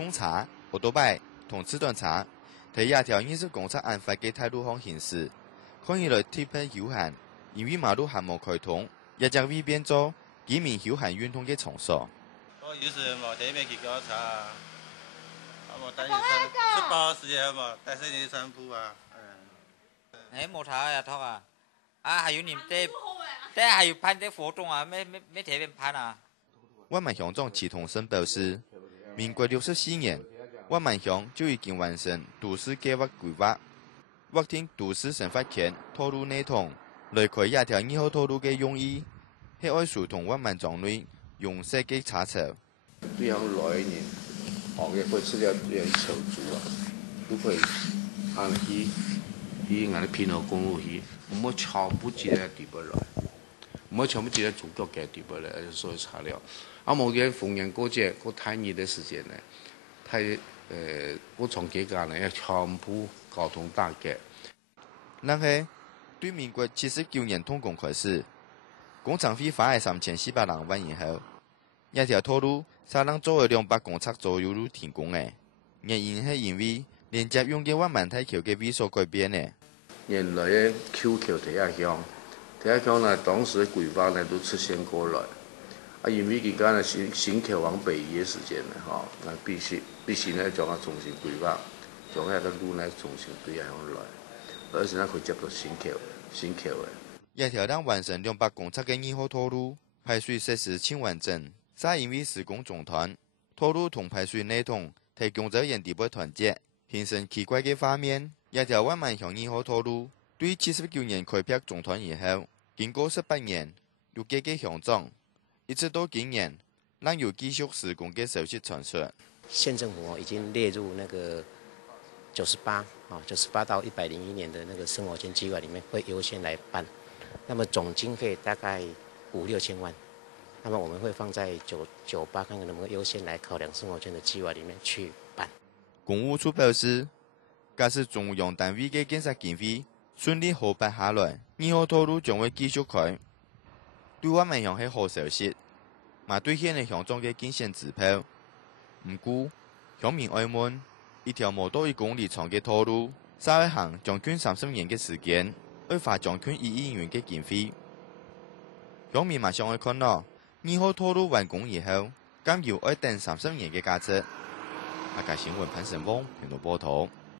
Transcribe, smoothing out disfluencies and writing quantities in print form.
冲查、奥多拜同此段查，睇一條20公尺案發嘅態度方顯示，看起來特別有限，因為馬路還冇開通，一直會變做居民休閒運動嘅場所。有時冇睇咩結果查，冇等10時候冇，但是你散步啊。冇查呀，托啊，還有你們但還有辦啲活動啊，沒特別辦啊。灣萬鄉長齊同生表示，民國64年，灣萬鄉就已經完成都市計劃規劃，劃定都市生發圈道路內通，來開一條2號道路嘅用意，係愛疏通灣萬莊內用設嘅查冊。對向來年行業會出了啲籌組啊，都會按去俺哋平和公路去，冇瞧不起嘅地方來，冇瞧不起嘅主角嘅地方來，所以查了。目前逢年過節過太熱的時間呢，我從幾間呢要全部交通打結。然係對民國79年動工開始，工程費花係3400萬以後，一條道路才能做200公尺左右路停工嘅，原因係因為連接用嘅灣萬大橋嘅位數改變嘅。原來嘅舊橋第一鄉呢，當時規劃呢都出現過來。因為而家呢新橋往北移嘅時間呢，那必須呢將它重新規劃，將那個路呢重新對向來，而且呢可以接到新橋嘅。一條能完成200公尺嘅2號道路，排水設施欠完整，係因為施工中斷，道路同排水內通，提供者人地不團結，形成奇怪嘅畫面。一條灣萬鄉2號道路，對79年開闢中斷以後，經過18年，又改嘅鄉長。一直到今年，仍有繼續施工嘅消息傳出。縣政府已經列入那個98到101年的那個生活圈計劃裡面，會優先來辦。那麼總經費大概5-6千萬，那麼我們會放在98看看能不能優先來考量生活圈的計劃裡面去辦。公務處表示，假使中央單位嘅建設經費順利核辦下來，2號道路將會繼續開。對我們鄉係好消息，嘛對現嘅鄉長嘅貢獻支票。唔過，鄉民哀悶，一條冇到1公里長嘅道路，稍一行將近30年嘅時間，要花將近1億元嘅經費。鄉民嘛想要看到2號道路完工以後，減要等30年嘅價值。客家新聞潘成峰，頻道報道。